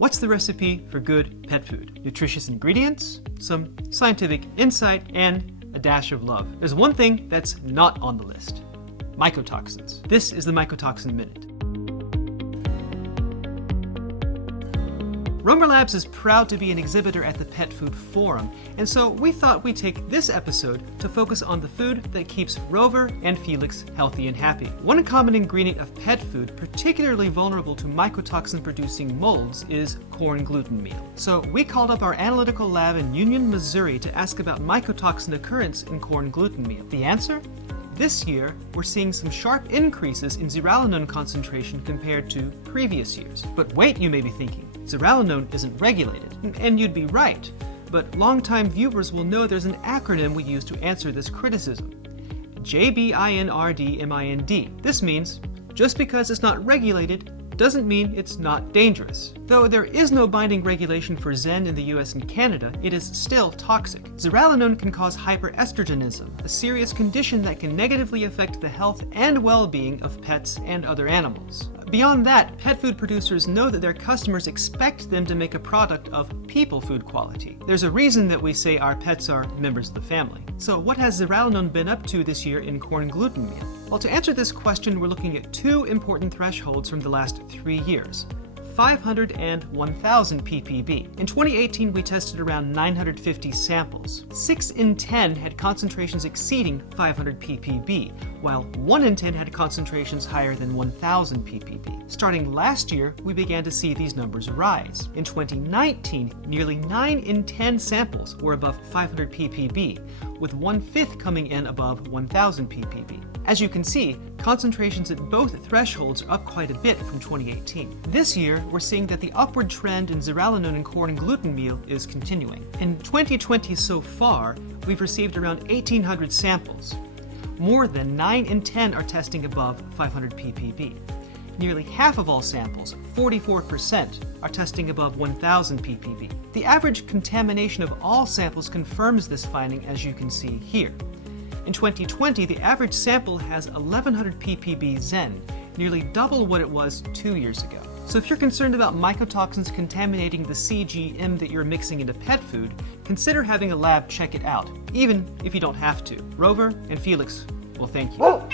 What's the recipe for good pet food? Nutritious ingredients, some scientific insight, and a dash of love. There's one thing that's not on the list: mycotoxins. This is the Mycotoxin Minute. Romer Labs is proud to be an exhibitor at the Petfood Forum, and so we thought we'd take this episode to focus on the food that keeps Rover and Felix healthy and happy. One common ingredient of pet food, particularly vulnerable to mycotoxin-producing molds, is corn gluten meal. So we called up our analytical lab in Union, Missouri to ask about mycotoxin occurrence in corn gluten meal. The answer? This year, we're seeing some sharp increases in zearalenone concentration compared to previous years. But wait, you may be thinking, zearalenone isn't regulated. And you'd be right, but longtime viewers will know there's an acronym we use to answer this criticism: JBINRDMIND. This means, just because it's not regulated doesn't mean it's not dangerous. Though there is no binding regulation for Zen in the US and Canada, it is still toxic. Zearalenone can cause hyperestrogenism, a serious condition that can negatively affect the health and well-being of pets and other animals. Beyond that, pet food producers know that their customers expect them to make a product of people food quality. There's a reason that we say our pets are members of the family. So what has zearalenone been up to this year in corn gluten meal? Well, to answer this question, we're looking at two important thresholds from the last 3 years: 500 and 1,000 ppb. In 2018, we tested around 950 samples. 6 in 10 had concentrations exceeding 500 ppb, while 1 in 10 had concentrations higher than 1,000 ppb. Starting last year, we began to see these numbers rise. In 2019, nearly 9 in 10 samples were above 500 ppb, with 1/5 coming in above 1,000 ppb. As you can see, concentrations at both thresholds are up quite a bit from 2018. This year, we're seeing that the upward trend in zearalenone in corn gluten meal is continuing. In 2020 so far, we've received around 1,800 samples. More than 9 in 10 are testing above 500 ppb. Nearly half of all samples, 44%, are testing above 1,000 ppb. The average contamination of all samples confirms this finding, as you can see here. In 2020, the average sample has 1,100 ppb Zen, nearly double what it was 2 years ago. So if you're concerned about mycotoxins contaminating the CGM that you're mixing into pet food, consider having a lab check it out, even if you don't have to. Rover and Felix will thank you. Whoa.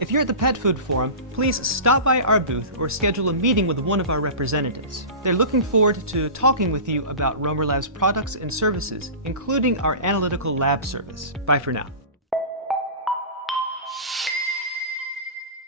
If you're at the Pet Food Forum, please stop by our booth or schedule a meeting with one of our representatives. They're looking forward to talking with you about Romer Labs products and services, including our analytical lab service. Bye for now.